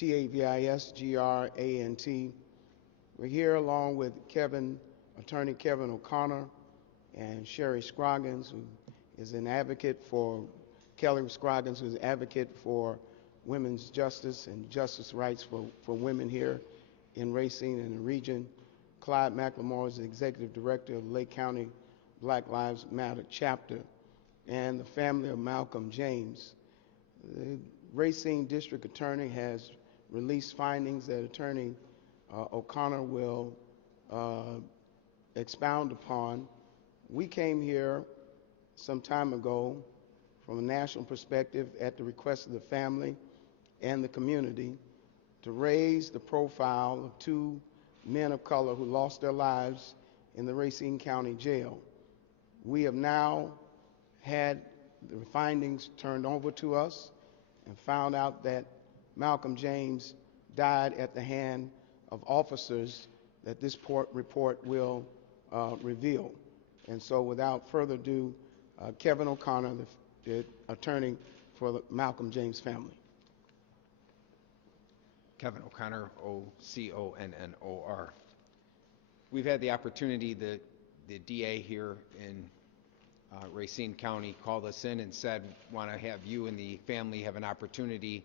Tavisgrant. We're here along with Attorney Kevin O'Connor and Sherry Scroggins, who is an advocate for, Kelly Scroggins, who is an advocate for women's justice and justice rights for women here in Racine and the region. Clyde McLemore is the Executive Director of the Lake County Black Lives Matter chapter, and the family of Malcolm James. The Racine District Attorney has released findings that Attorney O'Connor will expound upon. We came here some time ago from a national perspective at the request of the family and the community to raise the profile of two men of color who lost their lives in the Racine County Jail. We have now had the findings turned over to us and found out that Malcolm James died at the hand of officers that this report will reveal. And so without further ado, Kevin O'Connor, the attorney for the Malcolm James family. Kevin O'Connor, O-C-O-N-N-O-R. We've had the opportunity, the DA here in Racine County called us in and said, want to have you and the family have an opportunity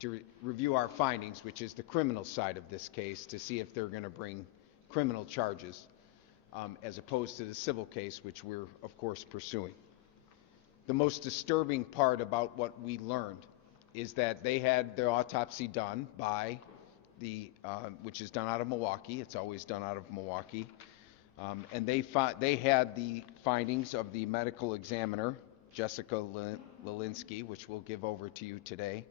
to review our findings, which is the criminal side of this case, to see if they're going to bring criminal charges as opposed to the civil case, which we're, of course, pursuing. The most disturbing part about what we learned is that they had their autopsy done by the, which is done out of Milwaukee. It's always done out of Milwaukee. And they had the findings of the medical examiner, Jessica Lilinski, which we'll give over to you today.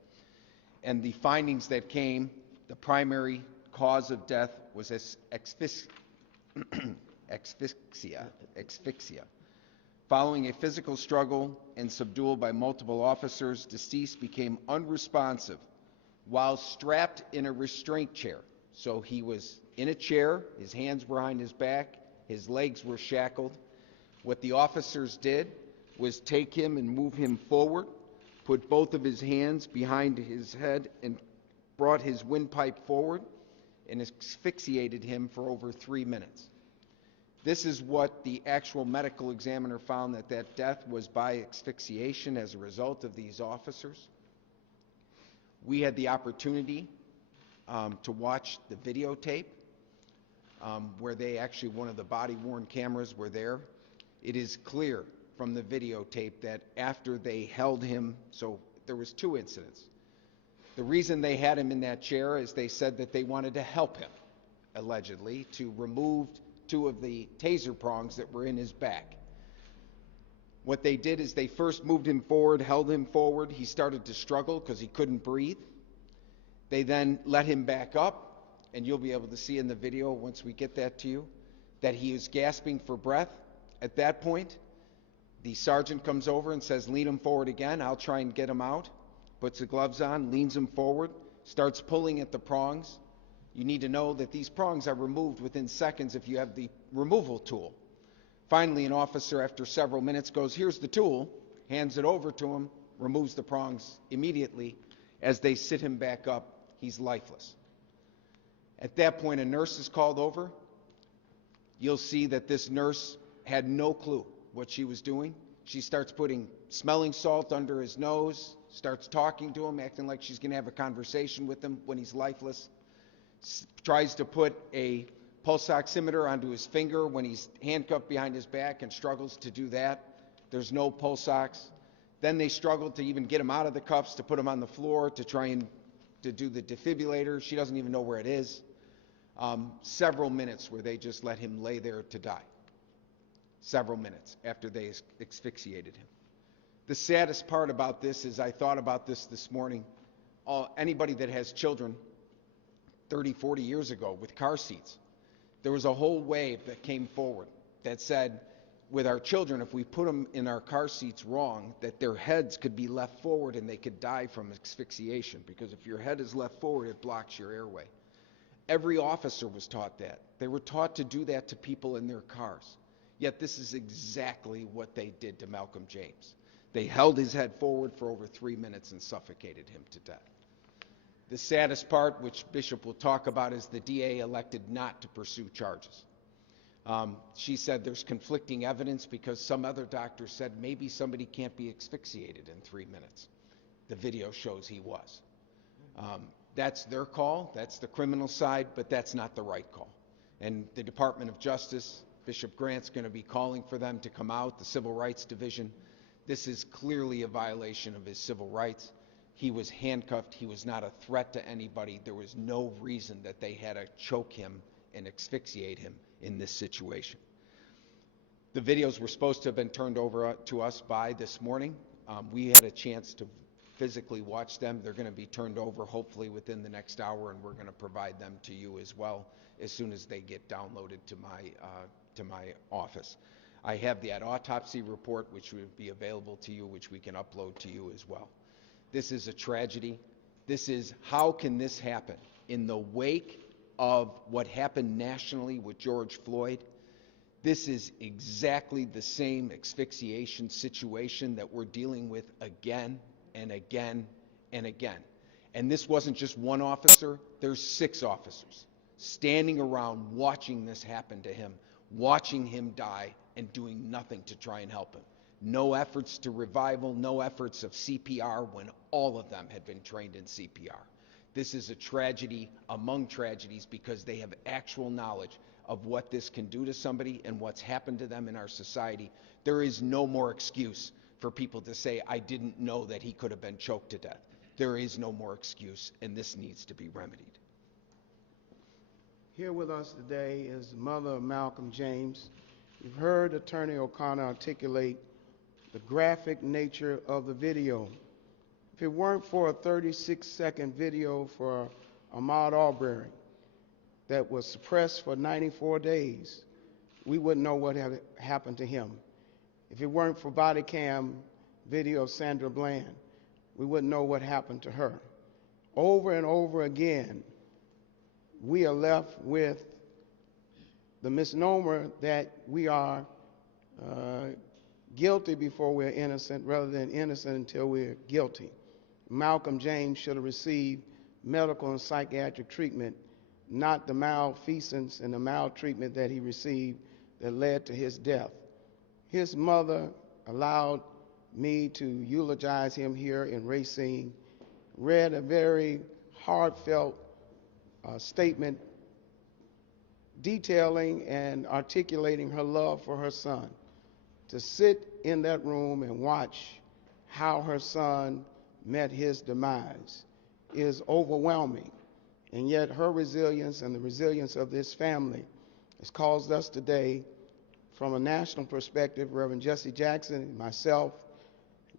And the findings that came, the primary cause of death was asphyxia. Following a physical struggle and subdual by multiple officers, deceased became unresponsive while strapped in a restraint chair. So he was in a chair, his hands behind his back, his legs were shackled. What the officers did was take him and move him forward, put both of his hands behind his head and brought his windpipe forward and asphyxiated him for over 3 minutes. This is what the actual medical examiner found, that death was by asphyxiation as a result of these officers. We had the opportunity to watch the videotape where they actually, one of the body-worn cameras were there. It is clear from the videotape that after they held him, so there was 2 incidents. The reason they had him in that chair is they said that they wanted to help him, allegedly, to remove 2 of the taser prongs that were in his back. What they did is they first moved him forward, held him forward. He started to struggle because he couldn't breathe. They then let him back up, and you'll be able to see in the video once we get that to you, that he was gasping for breath. At that point, the sergeant comes over and says, lean him forward again. I'll try and get him out. Puts the gloves on, leans him forward, starts pulling at the prongs. You need to know that these prongs are removed within seconds if you have the removal tool. Finally, an officer, after several minutes, goes, here's the tool, hands it over to him, removes the prongs immediately. As they sit him back up, he's lifeless. At that point, a nurse is called over. You'll see that this nurse had no clue what she was doing. She starts putting smelling salt under his nose, starts talking to him, acting like she's going to have a conversation with him when he's lifeless. Tries to put a pulse oximeter onto his finger when he's handcuffed behind his back and struggles to do that. There's no pulse ox. Then they struggled to even get him out of the cuffs, to put him on the floor, to try and to do the defibrillator. She doesn't even know where it is. Several minutes where they just let him lay there to die. Several minutes after they asphyxiated him. The saddest part about this is I thought about this morning. Anybody that has children 30, 40 years ago with car seats, there was a whole wave that came forward that said, with our children, if we put them in our car seats wrong, that their heads could be left forward and they could die from asphyxiation, because if your head is left forward, it blocks your airway. Every officer was taught that. They were taught to do that to people in their cars. Yet this is exactly what they did to Malcolm James. They held his head forward for over 3 minutes and suffocated him to death. The saddest part, which Bishop will talk about, is the DA elected not to pursue charges. She said there's conflicting evidence because some other doctor said maybe somebody can't be asphyxiated in 3 minutes. The video shows he was. That's their call, that's the criminal side, but that's not the right call. And the Department of Justice, Bishop Grant's going to be calling for them to come out, the Civil Rights Division. This is clearly a violation of his civil rights. He was handcuffed, he was not a threat to anybody. There was no reason that they had to choke him and asphyxiate him in this situation. The videos were supposed to have been turned over to us by this morning. We had a chance to physically watch them. They're going to be turned over hopefully within the next hour, and we're going to provide them to you as well as soon as they get downloaded to my office. I have that autopsy report, which will be available to you, which we can upload to you as well. This is a tragedy. This is, how can this happen? In the wake of what happened nationally with George Floyd, this is exactly the same asphyxiation situation that we're dealing with again and again and again. And this wasn't just one officer, there's 6 officers standing around watching this happen to him, watching him die and doing nothing to try and help him. No efforts to revival, no efforts of CPR when all of them had been trained in CPR. This is a tragedy among tragedies because they have actual knowledge of what this can do to somebody and what's happened to them in our society. There is no more excuse for people to say, I didn't know that he could have been choked to death. There is no more excuse, and this needs to be remedied. Here with us today is the mother of Malcolm James. You've heard Attorney O'Connor articulate the graphic nature of the video. If it weren't for a 36-second video for Ahmaud Arbery that was suppressed for 94 days, we wouldn't know what had happened to him. If it weren't for body cam video of Sandra Bland, we wouldn't know what happened to her. Over and over again, we are left with the misnomer that we are guilty before we're innocent rather than innocent until we're guilty. Malcolm James should have received medical and psychiatric treatment, not the malfeasance and the maltreatment that he received that led to his death. His mother allowed me to eulogize him here in Racine, read a very heartfelt statement detailing and articulating her love for her son. To sit in that room and watch how her son met his demise is overwhelming. And yet her resilience and the resilience of this family has caused us today, from a national perspective, Reverend Jesse Jackson, myself,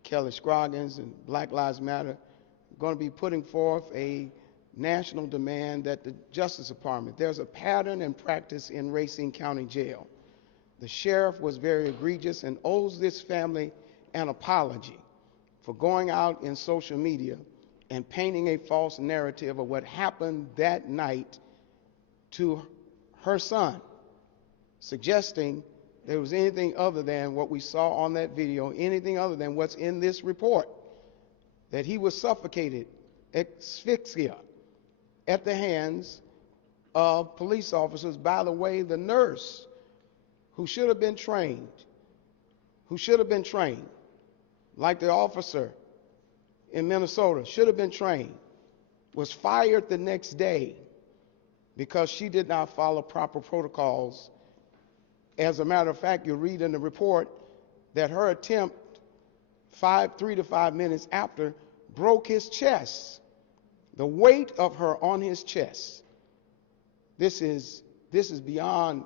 Kelly Scroggins, and Black Lives Matter, are going to be putting forth a national demand that the Justice Department, there's a pattern and practice in Racine County Jail. The sheriff was very egregious and owes this family an apology for going out in social media and painting a false narrative of what happened that night to her son, suggesting there was anything other than what we saw on that video, anything other than what's in this report, that he was suffocated, asphyxia, at the hands of police officers. By the way, the nurse who should have been trained, like the officer in Minnesota should have been trained, was fired the next day because she did not follow proper protocols. As a matter of fact, you read in the report that her attempt 3 to 5 minutes after broke his chest, the weight of her on his chest. This is beyond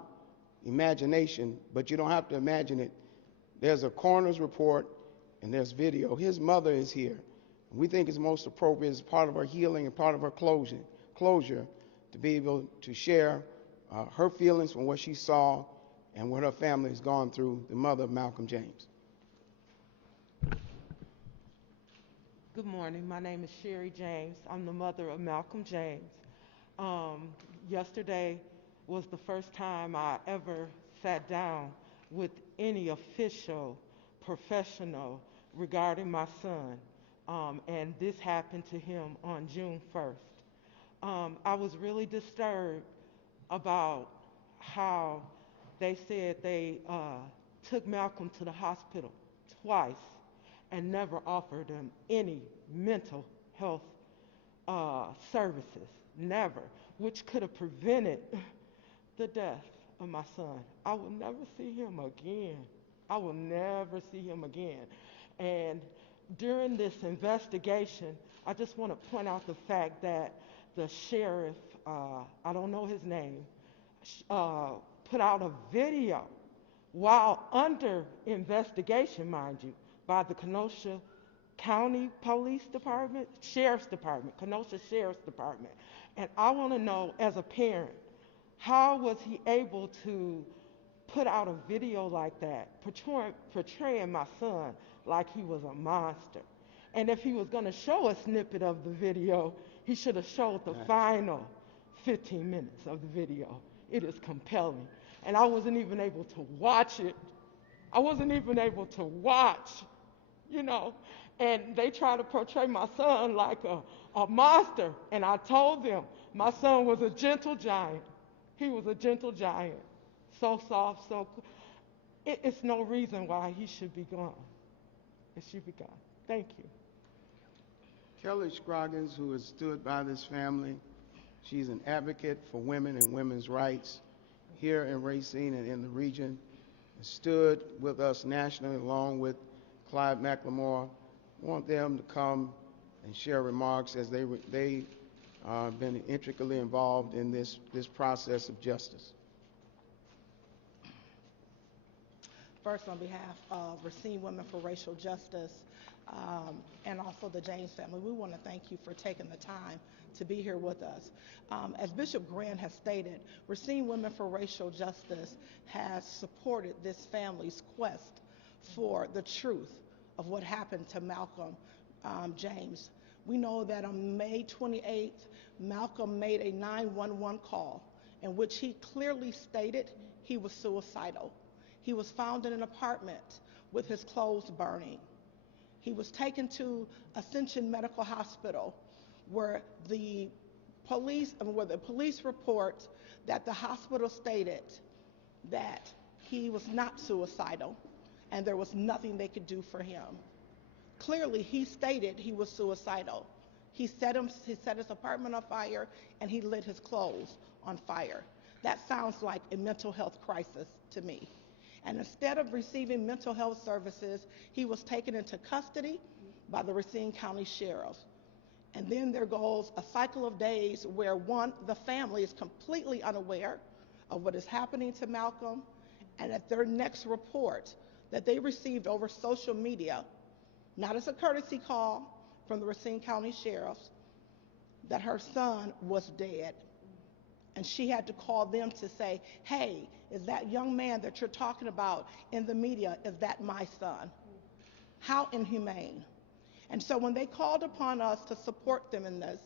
imagination, but you don't have to imagine it. There's a coroner's report and there's video. His mother is here. We think it's most appropriate as part of her healing and part of her closure to be able to share her feelings from what she saw and what her family has gone through, the mother of Malcolm James. Good morning. My name is Sherry James. I'm the mother of Malcolm James. Yesterday was the first time I ever sat down with any official professional regarding my son, and this happened to him on June 1st. I was really disturbed about how they said they took Malcolm to the hospital twice and never offered him any mental health services, never, which could have prevented the death of my son. I will never see him again. I will never see him again. And during this investigation, I just want to point out the fact that the sheriff, I don't know his name, put out a video while under investigation, mind you, by the Kenosha County Police Department, Sheriff's Department, Kenosha Sheriff's Department. And I want to know, as a parent, how was he able to put out a video like that, portraying my son like he was a monster? And if he was going to show a snippet of the video, he should have showed the final 15 minutes of the video. It is compelling. And I wasn't even able to watch it. I wasn't even able to watch, you know. And they try to portray my son like a monster. And I told them my son was a gentle giant. He was a gentle giant. So soft, so cool. It's no reason why he should be gone. It should be gone. Thank you. Kelly Scroggins, who has stood by this family, she's an advocate for women and women's rights here in Racine and in the region, and stood with us nationally along with Clyde McLemore. I want them to come and share remarks as they've been intricately involved in this process of justice. First, on behalf of Racine Women for Racial Justice and also the James family, we want to thank you for taking the time to be here with us. As Bishop Grant has stated, Racine Women for Racial Justice has supported this family's quest for the truth of what happened to Malcolm James. We know that on May 28th, Malcolm made a 911 call in which he clearly stated he was suicidal. He was found in an apartment with his clothes burning. He was taken to Ascension Medical Hospital where the police report that the hospital stated that he was not suicidal and there was nothing they could do for him. Clearly, he stated he was suicidal. He set his apartment on fire and he lit his clothes on fire. That sounds like a mental health crisis to me. And instead of receiving mental health services, he was taken into custody by the Racine County Sheriff. And then there goes a cycle of days where the family is completely unaware of what is happening to Malcolm, and at their next report that they received over social media, not as a courtesy call from the Racine County Sheriff, that her son was dead. And she had to call them to say, hey, is that young man that you're talking about in the media, is that my son? How inhumane. And so when they called upon us to support them in this,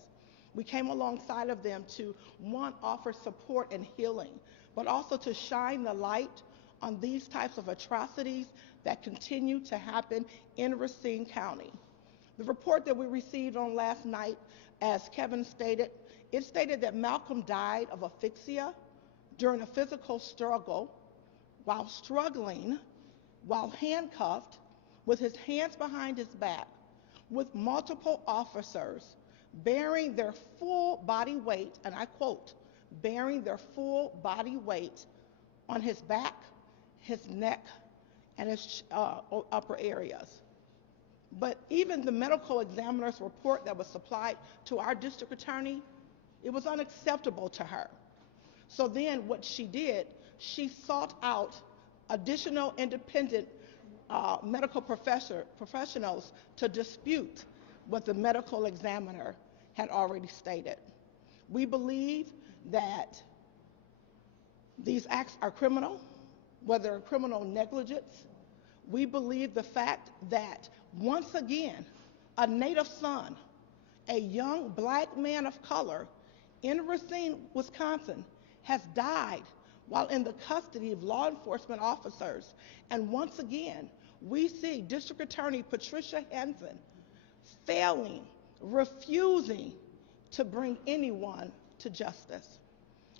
we came alongside of them to, one, offer support and healing, but also to shine the light on these types of atrocities that continue to happen in Racine County. The report that we received on last night, as Kevin stated, it stated that Malcolm died of asphyxia during a physical struggle, while handcuffed, with his hands behind his back, with multiple officers bearing their full body weight, and I quote, bearing their full body weight on his back, his neck, and his upper areas. But even the medical examiner's report that was supplied to our district attorney, it was unacceptable to her. So then what she did, she sought out additional independent medical professionals to dispute what the medical examiner had already stated. We believe that these acts are criminal, whether criminal negligence. We believe the fact that, once again, a native son, a young black man of color in Racine, Wisconsin, has died while in the custody of law enforcement officers. And once again, we see District Attorney Patricia Henson refusing to bring anyone to justice.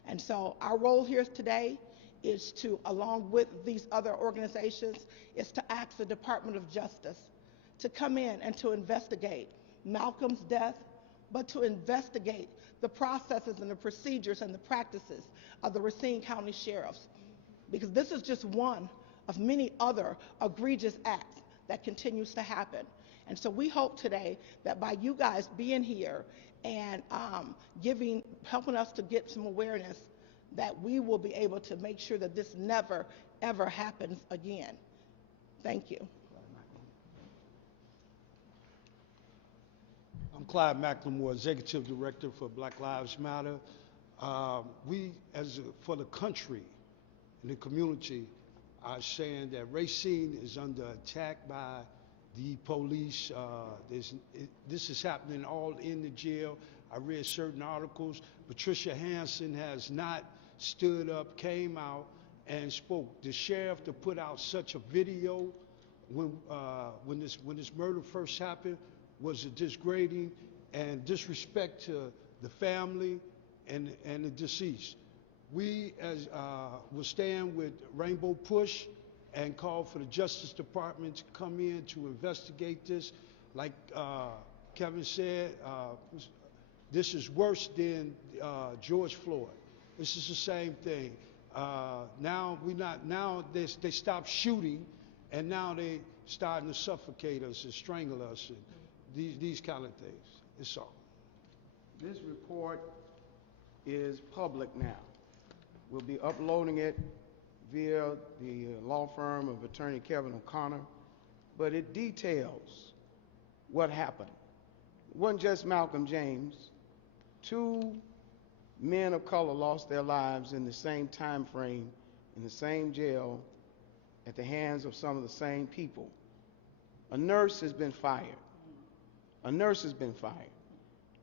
And so our role here today is to, along with these other organizations, is to ask the Department of Justice to come in and to investigate Malcolm's death, but to investigate the processes and the procedures and the practices of the Racine County Sheriffs. Because this is just one of many other egregious acts that continues to happen. And so we hope today that by you guys being here and helping us to get some awareness, that we will be able to make sure that this never, ever happens again. Thank you. I'm Clyde McLemore, Executive Director for Black Lives Matter. For the country and the community, are saying that Racine is under attack by the police. This is happening all in the jail. I read certain articles. Patricia Hansen has not stood up, came out, and spoke. The sheriff to put out such a video when this murder first happened was a disgrading and disrespect to the family and the deceased. We will stand with Rainbow Push and call for the Justice Department to come in to investigate this. Like Kevin said, this is worse than George Floyd. This is the same thing. Now they stopped shooting, and now they starting to suffocate us and strangle us and these kind of things. It's all. This report is public now. We'll be uploading it via the law firm of attorney Kevin O'Connor, but it details what happened. It wasn't just Malcolm James. 2 men of color lost their lives in the same time frame, in the same jail, at the hands of some of the same people. A nurse has been fired. A nurse has been fired.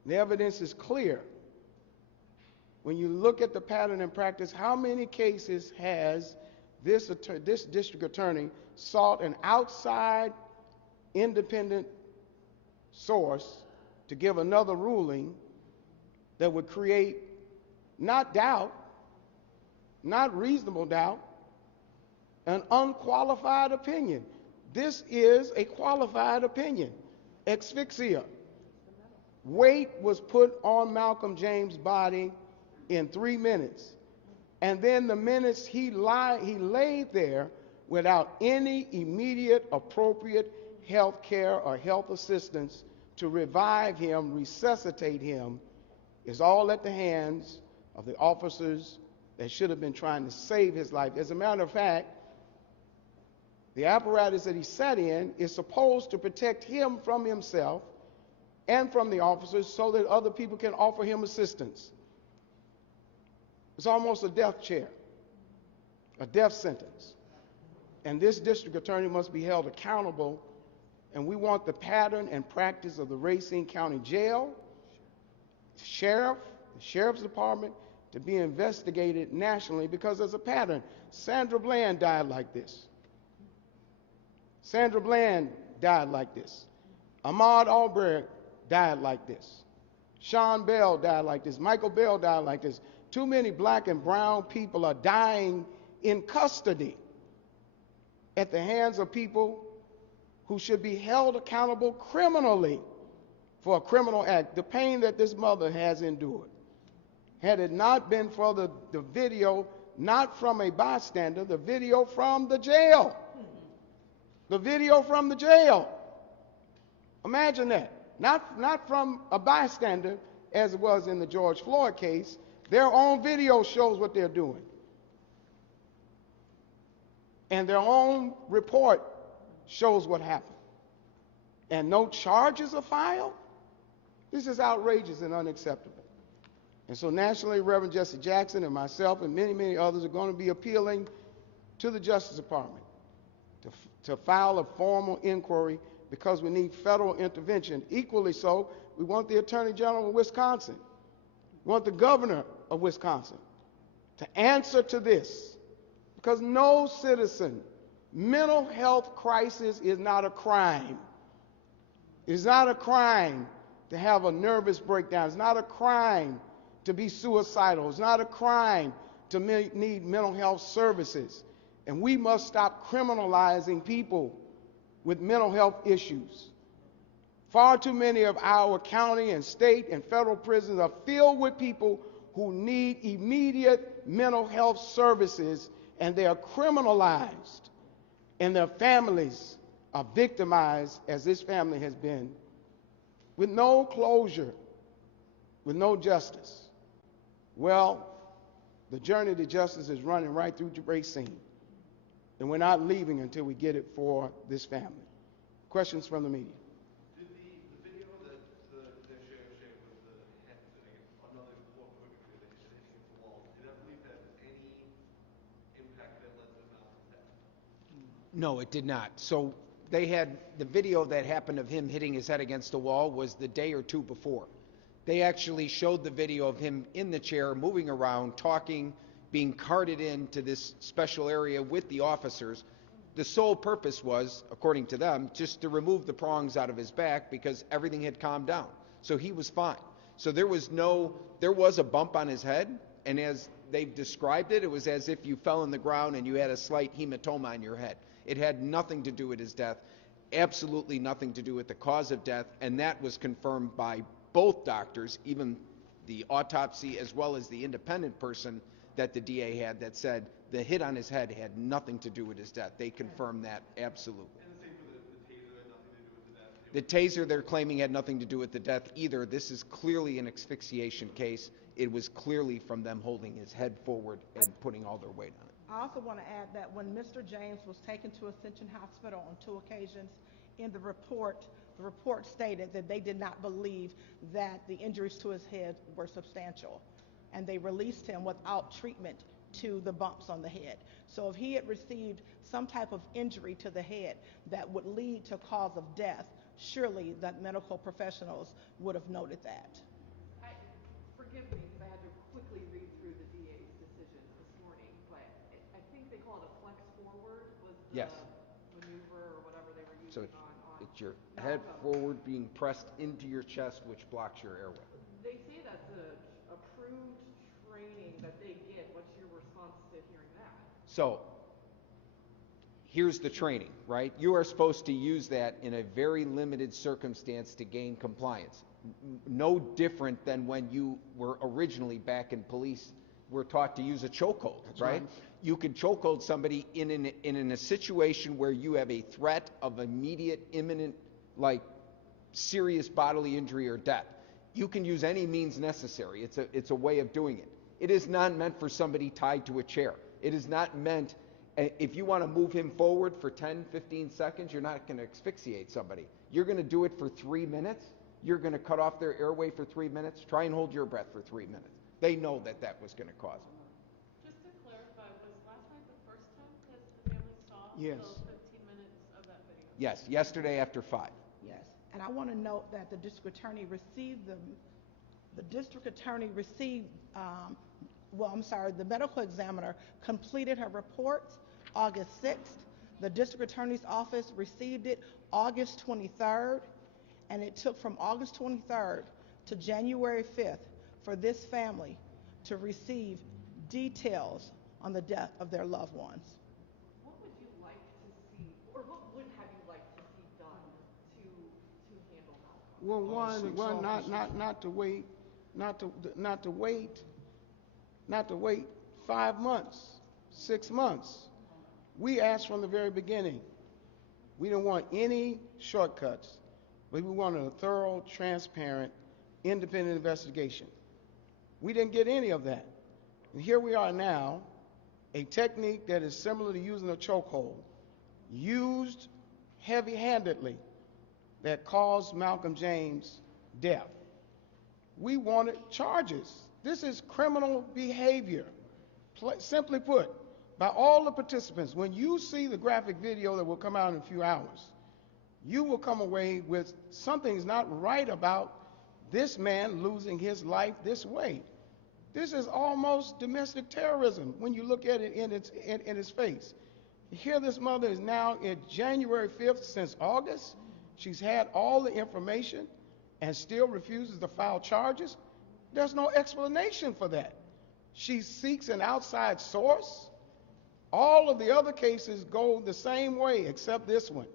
The evidence is clear. When you look at the pattern and practice, how many cases has this district attorney sought an outside independent source to give another ruling that would create not doubt, not reasonable doubt, an unqualified opinion. This is a qualified opinion. Asphyxia. Weight was put on Malcolm James' body in 3 minutes. And then the minutes he laid there without any immediate appropriate health care or health assistance to revive him, resuscitate him, is all at the hands of the officers that should have been trying to save his life. As a matter of fact, the apparatus that he sat in is supposed to protect him from himself and from the officers so that other people can offer him assistance. It's almost a death chair, a death sentence. And this district attorney must be held accountable, and we want the pattern and practice of the Racine County Jail, the Sheriff's Department, to be investigated nationally, because there's a pattern. Sandra Bland died like this. Sandra Bland died like this. Ahmaud Arbery died like this. Sean Bell died like this. Michael Bell died like this. Too many black and brown people are dying in custody at the hands of people who should be held accountable criminally for a criminal act. The pain that this mother has endured. Had it not been for the video, not from a bystander, the video from the jail. The video from the jail. Imagine that. Not from a bystander, as it was in the George Floyd case. Their own video shows what they're doing. And their own report shows what happened. And no charges are filed? This is outrageous and unacceptable. And so nationally, Reverend Jesse Jackson and myself and many, many others are going to be appealing to the Justice Department to file a formal inquiry, because we need federal intervention. Equally so, we want the Attorney General of Wisconsin, we want the governor of Wisconsin to answer to this, because no citizen, mental health crisis is not a crime. It's not a crime to have a nervous breakdown. It's not a crime to be suicidal. It's not a crime to need mental health services. And we must stop criminalizing people with mental health issues. Far too many of our county and state and federal prisons are filled with people who need immediate mental health services, and they are criminalized, and their families are victimized, as this family has been, with no closure, with no justice. Well, the journey to justice is running right through Racine, and we're not leaving until we get it for this family. Questions from the media? Did the video that they shared with the head sitting on another wall quickly that you said hitting into the wall, did I believe that any impact that led to Malcolm's death? No, it did not. So they had the video that happened of him hitting his head against the wall was the day or two before. They actually showed the video of him in the chair, moving around, talking, being carted into this special area with the officers. The sole purpose was, according to them, just to remove the prongs out of his back because everything had calmed down. So he was fine. So there was a bump on his head, and as they've described it, it was as if you fell on the ground and you had a slight hematoma on your head. It had nothing to do with his death, absolutely nothing to do with the cause of death, and that was confirmed by both doctors, even the autopsy as well as the independent person that the DA had that said the hit on his head had nothing to do with his death. They confirmed that absolutely. And the same for the taser had nothing to do with the death. The taser they're claiming had nothing to do with the death either. This is clearly an asphyxiation case. It was clearly from them holding his head forward and putting all their weight on it. I also want to add that when Mr. James was taken to Ascension Hospital on 2 occasions, in the report stated that they did not believe that the injuries to his head were substantial, and they released him without treatment to the bumps on the head. So if he had received some type of injury to the head that would lead to cause of death, surely that medical professionals would have noted that. Forgive me because I had to quickly read through the DA's decision this morning, but I think they call it a flex forward was the Yes. maneuver or whatever they were So using on it's your head Malcolm. forward being pressed into your chest, which blocks your airway. They say that's a approved training that they get. What's your response to hearing that? So here's the training, right? You are supposed to use that in a very limited circumstance to gain compliance. No different than when you were originally back in police, were taught to use a chokehold, right? You could chokehold somebody in a situation where you have a threat of immediate, imminent, like serious bodily injury or death. You can use any means necessary. It's a way of doing it. It is not meant for somebody tied to a chair. It is not meant, if you want to move him forward for 10, 15 seconds, you're not going to asphyxiate somebody. You're going to do it for 3 minutes. You're going to cut off their airway for 3 minutes. Try and hold your breath for 3 minutes. They know that was going to cause it. Just to clarify, was last night the first time that the family saw Yes. those 15 minutes of that video? Yes, yesterday after 5. Yes, and I want to note that the district attorney received the medical examiner completed her report August 6th. The district attorney's office received it August 23rd, and it took from August 23rd to January 5th for this family to receive details on the death of their loved ones. What would you like to see, or what would have you liked to see done to handle Malcolm? Well, not to wait 5 months, 6 months. We asked from the very beginning. We didn't want any shortcuts, but we wanted a thorough, transparent, independent investigation. We didn't get any of that. And here we are now, a technique that is similar to using a chokehold, used heavy-handedly, that caused Malcolm James' death. We wanted charges. This is criminal behavior. Simply put, by all the participants, when you see the graphic video that will come out in a few hours, you will come away with something's not right about this man losing his life this way. This is almost domestic terrorism when you look at it in its face. Here this mother is now in January 5th since August. She's had all the information, and still refuses to file charges, there's no explanation for that. She seeks an outside source. All of the other cases go the same way except this one.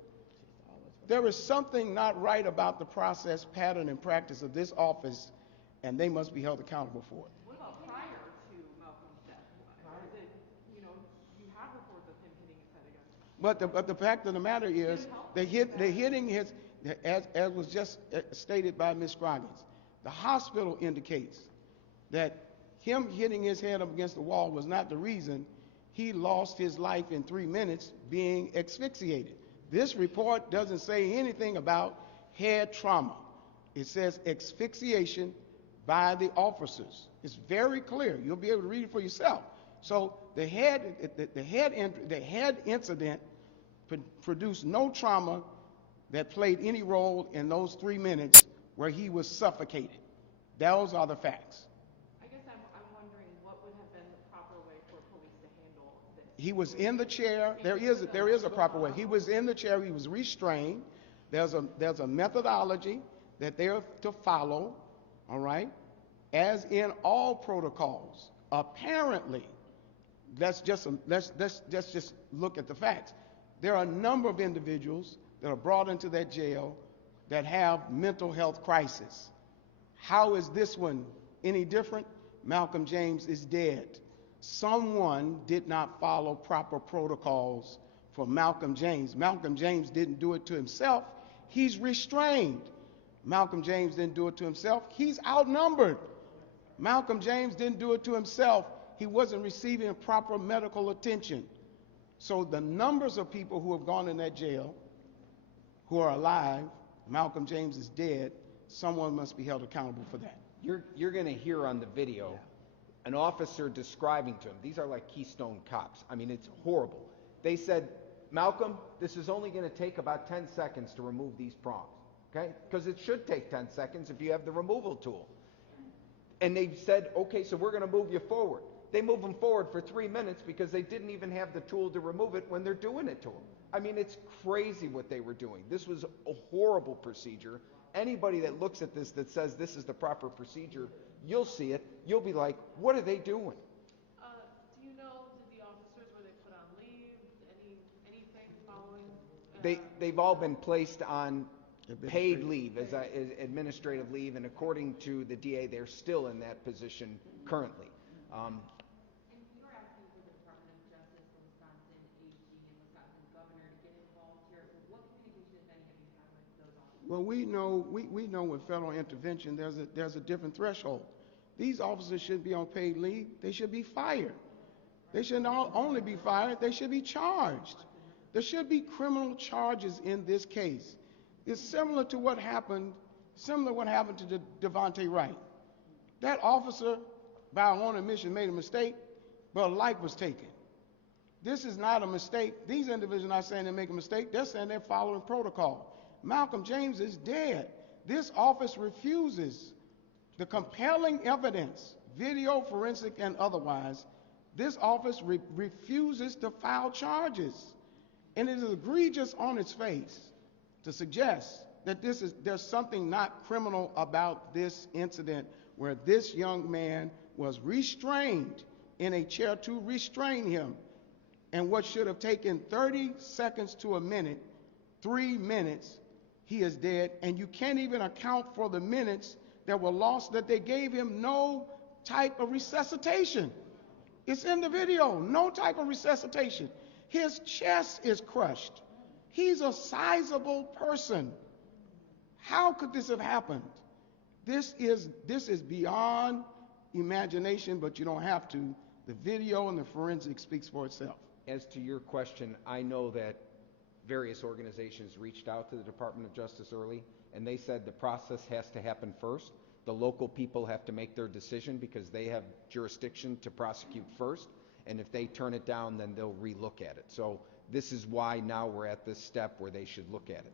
There is something not right about the process, pattern, and practice of this office, and they must be held accountable for it. What about prior to Malcolm's death? Is it, you have reports of him hitting his head against? But the fact of the matter is, they're hitting his, as was just stated by Ms. Scroggins, the hospital indicates that him hitting his head up against the wall was not the reason he lost his life in 3 minutes being asphyxiated. This report doesn't say anything about head trauma. It says asphyxiation by the officers. It's very clear. You'll be able to read it for yourself. So the head incident produced no trauma that played any role in those 3 minutes where he was suffocated. Those are the facts. I guess I'm wondering what would have been the proper way for police to handle this. He was in the chair. There is a proper way. He was in the chair. He was restrained. There's a methodology that they're to follow, all right, as in all protocols. Apparently, let's just look at the facts. There are a number of individuals that are brought into that jail that have mental health crisis. How is this one any different? Malcolm James is dead. Someone did not follow proper protocols for Malcolm James. Malcolm James didn't do it to himself. He's restrained. Malcolm James didn't do it to himself. He's outnumbered. Malcolm James didn't do it to himself. He wasn't receiving proper medical attention. So the numbers of people who have gone in that jail who are alive, Malcolm James is dead, someone must be held accountable for that. You're going to hear on the video an officer describing to him, these are like Keystone cops. I mean, it's horrible. They said, Malcolm, this is only going to take about 10 seconds to remove these prongs, okay? Because it should take 10 seconds if you have the removal tool. And they said, okay, so we're going to move you forward. They move them forward for 3 minutes because they didn't even have the tool to remove it when they're doing it to them. I mean, it's crazy what they were doing. This was a horrible procedure. Anybody that looks at this that says this is the proper procedure, you'll see it. You'll be like, what are they doing? Do you know, did the officers, were they put on leave? Anything following? They've all been placed on paid leave, as administrative leave, and according to the DA, they're still in that position currently. And you were asking for the Department of Justice, the Wisconsin AG, and Wisconsin governor to get involved here. What communication, if any, have you had with those officers? Well, we know with federal intervention, there's a different threshold. These officers shouldn't be on paid leave. They should be fired. They should not only be fired, they should be charged. There should be criminal charges in this case. It's similar to what happened to Devontae Wright. That officer, by our own admission, made a mistake, but a life was taken. This is not a mistake. These individuals are not saying they make a mistake. They're saying they're following protocol. Malcolm James is dead. This office refuses the compelling evidence, video, forensic, and otherwise. This office refuses to file charges. And it is egregious on its face to suggest that there's something not criminal about this incident where this young man was restrained in a chair to restrain him. And what should have taken 30 seconds to a minute, 3 minutes, he is dead. And you can't even account for the minutes that were lost that they gave him no type of resuscitation. It's in the video, no type of resuscitation. His chest is crushed. He's a sizable person. How could this have happened? This is beyond imagination, but you don't have to. The video and the forensic speaks for itself. As to your question, I know that various organizations reached out to the Department of Justice early, and they said the process has to happen first. The local people have to make their decision because they have jurisdiction to prosecute first, and if they turn it down, then they'll relook at it. So this is why now we're at this step where they should look at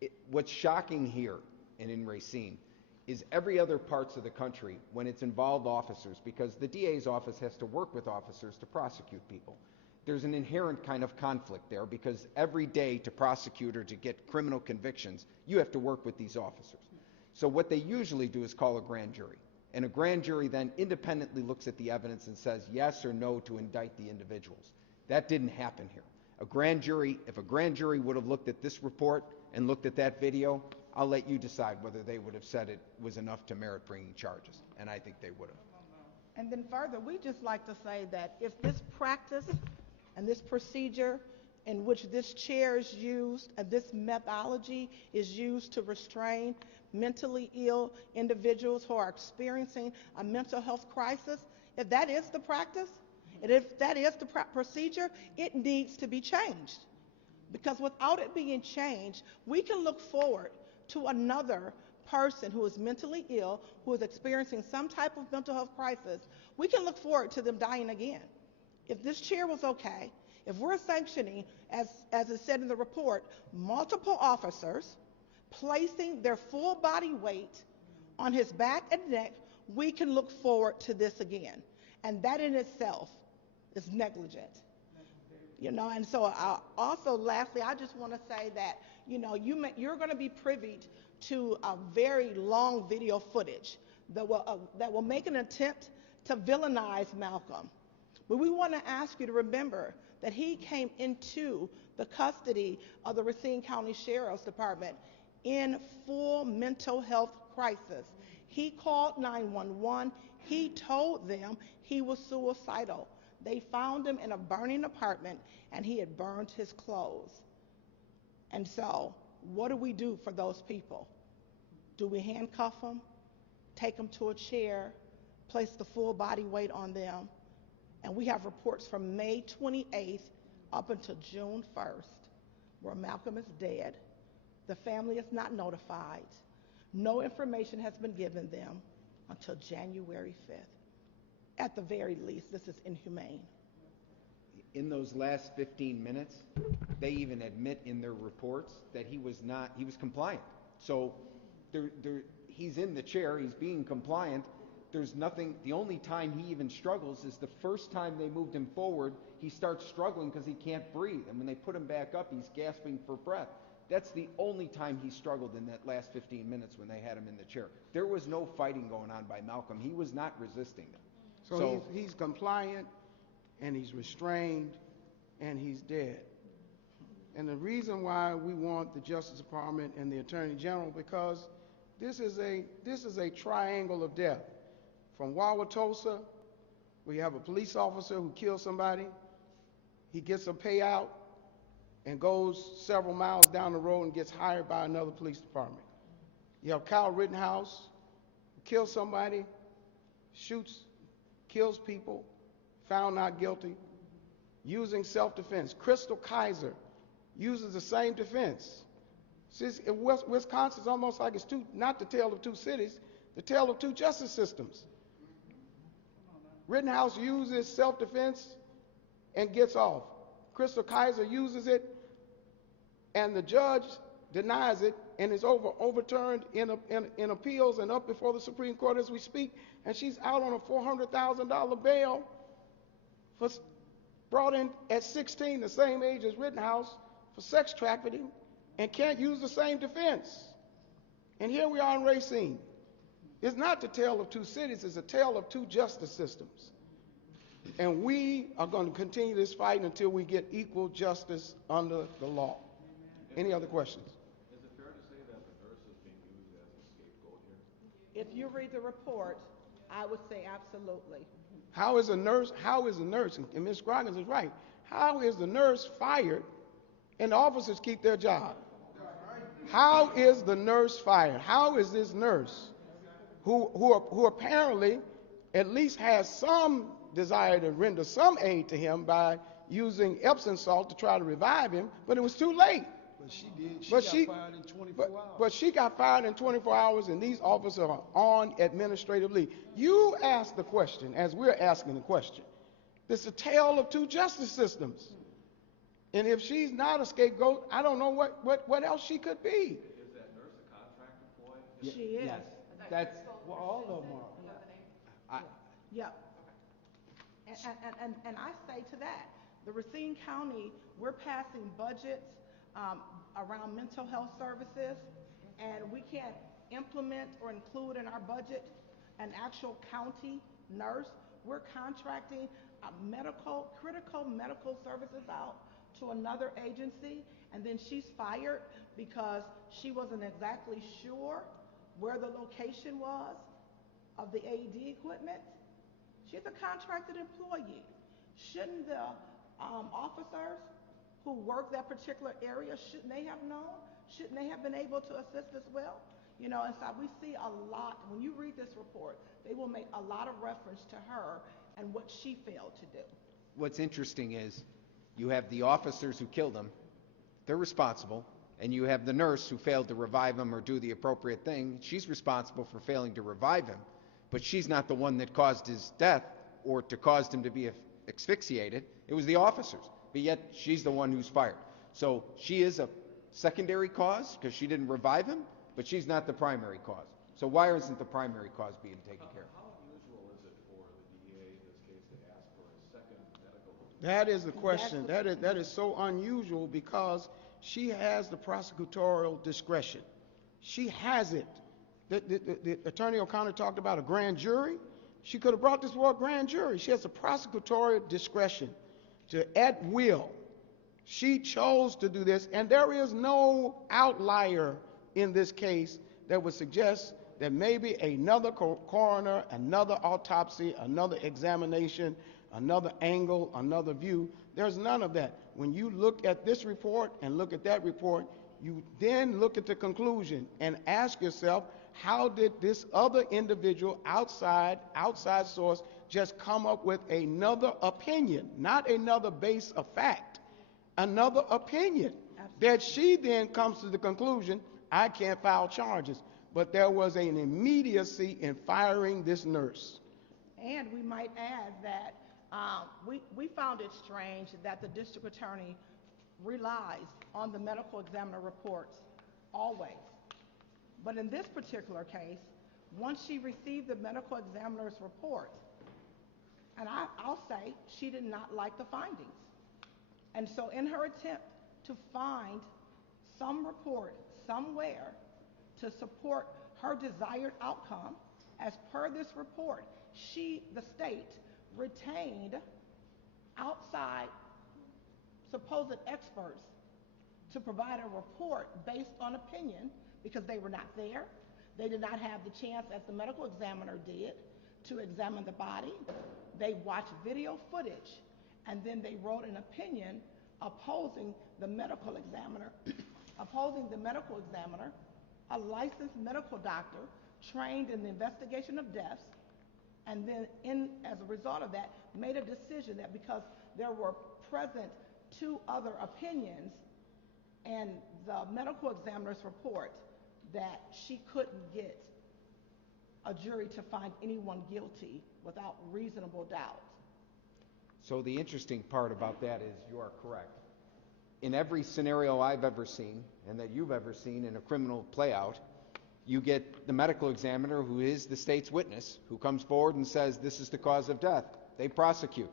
it. What's shocking here and in Racine is every other parts of the country when it's involved officers, because the DA's office has to work with officers to prosecute people. There's an inherent kind of conflict there because every day to prosecute or to get criminal convictions, you have to work with these officers. So what they usually do is call a grand jury. And a grand jury then independently looks at the evidence and says yes or no to indict the individuals. That didn't happen here. If a grand jury would have looked at this report and looked at that video, I'll let you decide whether they would have said it was enough to merit bringing charges. And I think they would have. And then further, we just like to say that if this practice and this procedure in which this chair is used and this methodology is used to restrain mentally ill individuals who are experiencing a mental health crisis, if that is the practice, and if that is the procedure, it needs to be changed. Because without it being changed, we can look forward to another person who is mentally ill, who is experiencing some type of mental health crisis. We can look forward to them dying again. If this chair was okay, if we're sanctioning, as is said in the report, multiple officers placing their full body weight on his back and neck, we can look forward to this again. And that in itself is negligent. And so also lastly, I just want to say that, you're going to be privy to a very long video footage that will make an attempt to villainize Malcolm. But we want to ask you to remember that he came into the custody of the Racine County Sheriff's Department in full mental health crisis. He called 911. He told them he was suicidal. They found him in a burning apartment, and he had burned his clothes. And so, what do we do for those people? Do we handcuff them, take them to a chair, place the full body weight on them? And we have reports from May 28th up until June 1st where Malcolm is dead. The family is not notified. No information has been given them until January 5th. At the very least, this is inhumane. In those last 15 minutes, they even admit in their reports that he was compliant. So he's in the chair, he's being compliant. There's nothing, the only time he even struggles is the first time they moved him forward, he starts struggling because he can't breathe. And when they put him back up, he's gasping for breath. That's the only time he struggled in that last 15 minutes when they had him in the chair. There was no fighting going on by Malcolm. He was not resisting them. So he's compliant, and he's restrained, and he's dead. And the reason why we want the Justice Department and the Attorney General, because this is a triangle of death. From Wauwatosa, where you have a police officer who kills somebody, he gets a payout and goes several miles down the road and gets hired by another police department. You have Kyle Rittenhouse, who kills somebody, kills people, found not guilty, using self-defense. Crystal Kaiser uses the same defense. Wisconsin's almost like it's not the tale of two cities, the tale of two justice systems. Rittenhouse uses self-defense and gets off. Crystal Kaiser uses it, and the judge denies it, and is overturned in appeals and up before the Supreme Court as we speak, and she's out on a $400,000 bail, brought in at 16, the same age as Rittenhouse, for sex trafficking, and can't use the same defense. And here we are in Racine. It's not the tale of two cities, it's a tale of two justice systems. And we are going to continue this fight until we get equal justice under the law. Any other questions? Is it fair to say that the nurse is being used as a scapegoat here? If you read the report, I would say absolutely. How is a nurse, and Ms. Scroggins is right, how is the nurse fired and the officers keep their job? How is the nurse fired? How is this nurse, who apparently at least has some desire to render some aid to him by using Epsom salt to try to revive him, but it was too late. But she did. She got fired in 24 hours. But she got fired in 24 hours, and these officers are on administrative leave. You asked the question, as we're asking the question. This is a tale of two justice systems. And if she's not a scapegoat, I don't know what else she could be. Is that nurse a contract employee? She is. Yes. That's, Well, all of them are. Yep. And I say to that, the Racine County, we're passing budgets around mental health services, and we can't implement or include in our budget an actual county nurse. We're contracting critical medical services out to another agency, and then she's fired because she wasn't exactly sure where the location was of the AED equipment. She's a contracted employee. Shouldn't the officers who work that particular area, shouldn't they have known? Shouldn't they have been able to assist as well? You know, and so we see a lot, when you read this report, they will make a lot of reference to her and what she failed to do. What's interesting is you have the officers who killed him, they're responsible, and you have the nurse who failed to revive him or do the appropriate thing. She's responsible for failing to revive him, but she's not the one that caused his death or caused him to be asphyxiated. It was the officers, but yet she's the one who's fired. So she is a secondary cause because she didn't revive him, but she's not the primary cause. So why isn't the primary cause being taken care of? How unusual is it for the DA in this case to ask for a second medical? That is the question. That is so unusual because she has the prosecutorial discretion. She has it. The Attorney O'Connor talked about a grand jury. She could have brought this before a grand jury. She has the prosecutorial discretion to, at will. She chose to do this, and there is no outlier in this case that would suggest that maybe another coroner, another autopsy, another examination, another angle, another view. There's none of that. When you look at this report and look at that report, you then look at the conclusion and ask yourself, how did this other individual, outside source, just come up with another opinion, not another base of fact, another opinion, that she then comes to the conclusion, I can't file charges. But there was an immediacy in firing this nurse. And we might add that we found it strange that the district attorney relies on the medical examiner reports always. But in this particular case, once she received the medical examiner's report, and I'll say she did not like the findings. And so in her attempt to find some report somewhere to support her desired outcome, as per this report, the state, retained outside supposed experts to provide a report based on opinion because they were not there. They did not have the chance, as the medical examiner did, to examine the body. They watched video footage, and then they wrote an opinion opposing the medical examiner, a licensed medical doctor trained in the investigation of deaths, and then as a result of that, made a decision that because there were present two other opinions and the medical examiner's report, that she couldn't get a jury to find anyone guilty without reasonable doubt. So the interesting part about that is you are correct. In every scenario I've ever seen, and that you've ever seen in a criminal playout, you get the medical examiner, who is the state's witness, who comes forward and says this is the cause of death. They prosecute.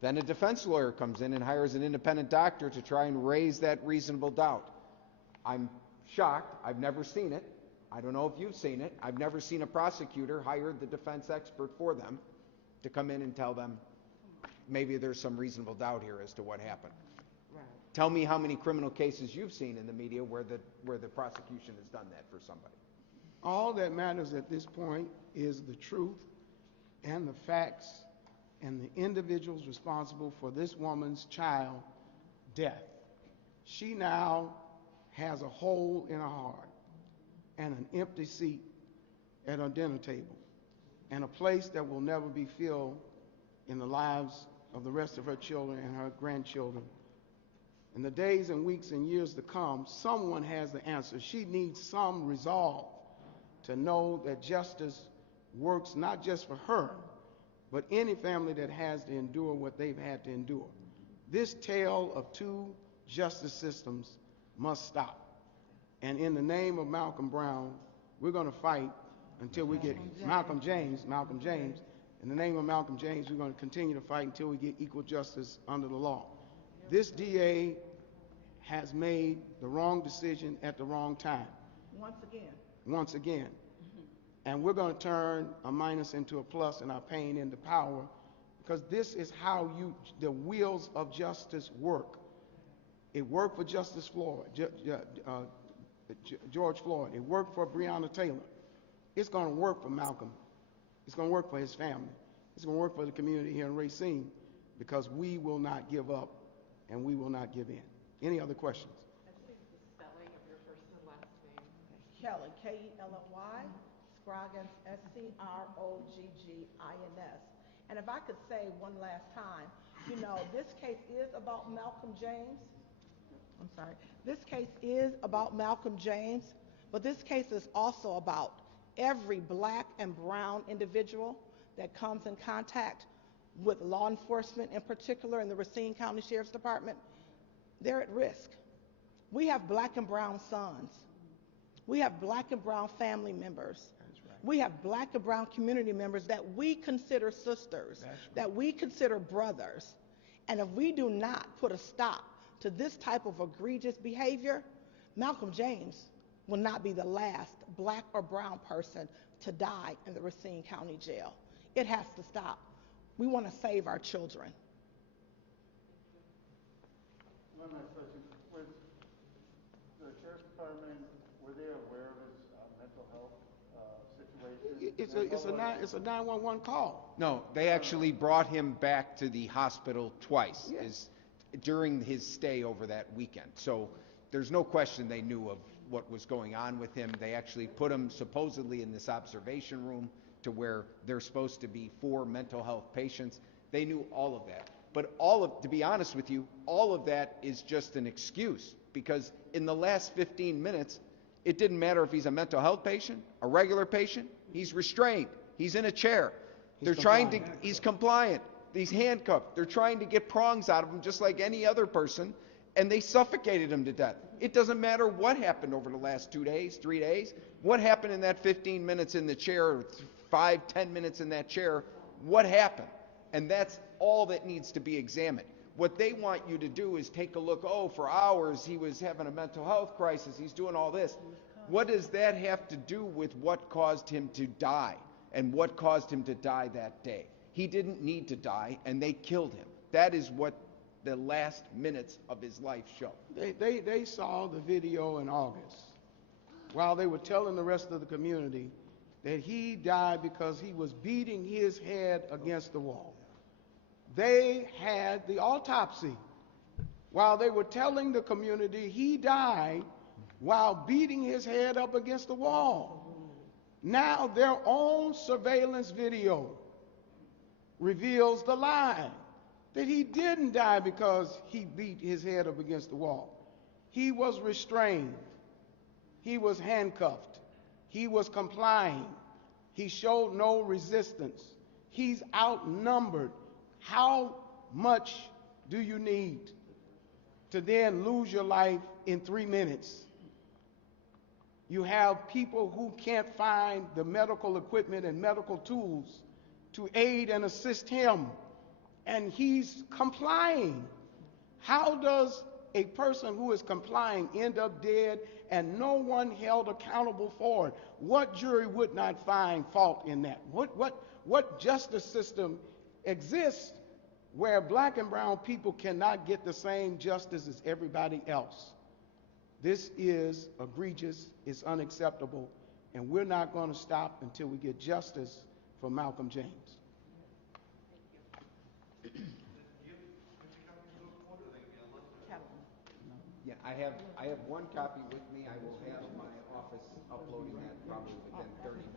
Then a defense lawyer comes in and hires an independent doctor to try and raise that reasonable doubt. I'm shocked. I've never seen it. I don't know if you've seen it. I've never seen a prosecutor hire the defense expert for them to come in and tell them maybe there's some reasonable doubt here as to what happened. Right. Tell me how many criminal cases you've seen in the media where the prosecution has done that for somebody. All that matters at this point is the truth and the facts and the individuals responsible for this woman's child death. She now has a hole in her heart and an empty seat at her dinner table and a place that will never be filled in the lives of the rest of her children and her grandchildren. In the days and weeks and years to come, someone has the answer. She needs some resolve to know that justice works not just for her, but any family that has to endure what they've had to endure. This tale of two justice systems must stop. And in the name of Malcolm Brown, we're going to fight until we get Malcolm James. In the name of Malcolm James, we're going to continue to fight until we get equal justice under the law. This DA has made the wrong decision at the wrong time. Once again. once again. And we're going to turn a minus into a plus and our pain into power, because this is how the wheels of justice work. It worked for Justice Floyd, George Floyd. It worked for Breonna Taylor. It's going to work for Malcolm. It's going to work for his family. It's going to work for the community here in Racine, because we will not give up and we will not give in. Any other questions? The spelling of your first and last name. Kelly, Kelly, Scroggins, Scroggins. And if I could say one last time, you know, this case is about Malcolm James. I'm sorry. This case is about Malcolm James, but this case is also about every black and brown individual that comes in contact with law enforcement, in particular in the Racine County Sheriff's Department. They're at risk. We have black and brown sons. We have black and brown family members. We have black and brown community members that we consider sisters, that we consider brothers. And if we do not put a stop to this type of egregious behavior, Malcolm James will not be the last black or brown person to die in the Racine County Jail. It has to stop. We want to save our children. One last question. Was the Sheriff's Department, were they aware of his mental health situation? It's a 911 call. No, they actually brought him back to the hospital twice during his stay over that weekend. So there's no question they knew of what was going on with him. They actually put him supposedly in this observation room to where there's supposed to be 4 mental health patients. They knew all of that. But to be honest with you, all of that is just an excuse, because in the last 15 minutes, it didn't matter if he's a mental health patient, a regular patient, he's restrained, he's in a chair. He's compliant, he's handcuffed. They're trying to get prongs out of him just like any other person, and they suffocated him to death. It doesn't matter what happened over the last 2 days, 3 days, what happened in that 15 minutes in the chair, or 5, 10 minutes in that chair, what happened? And that's all that needs to be examined. What they want you to do is take a look, for hours he was having a mental health crisis, he's doing all this. What does that have to do with what caused him to die and what caused him to die that day? He didn't need to die, and they killed him. That is what the last minutes of his life show. They saw the video in August while they were telling the rest of the community that he died because he was beating his head against the wall. They had the autopsy while they were telling the community he died while beating his head up against the wall. Now their own surveillance video reveals the lie, that he didn't die because he beat his head up against the wall. He was restrained. He was handcuffed. He was complying. He showed no resistance. He's outnumbered. How much do you need to then lose your life in 3 minutes? You have people who can't find the medical equipment and medical tools to aid and assist him, and he's complying. How does a person who is complying end up dead and no one held accountable for it? What jury would not find fault in that? What justice system exists where black and brown people cannot get the same justice as everybody else? This is egregious, it's unacceptable, and we're not going to stop until we get justice for Malcolm James. Yeah, I have one copy with me. I will have my office uploading that probably within 30 minutes.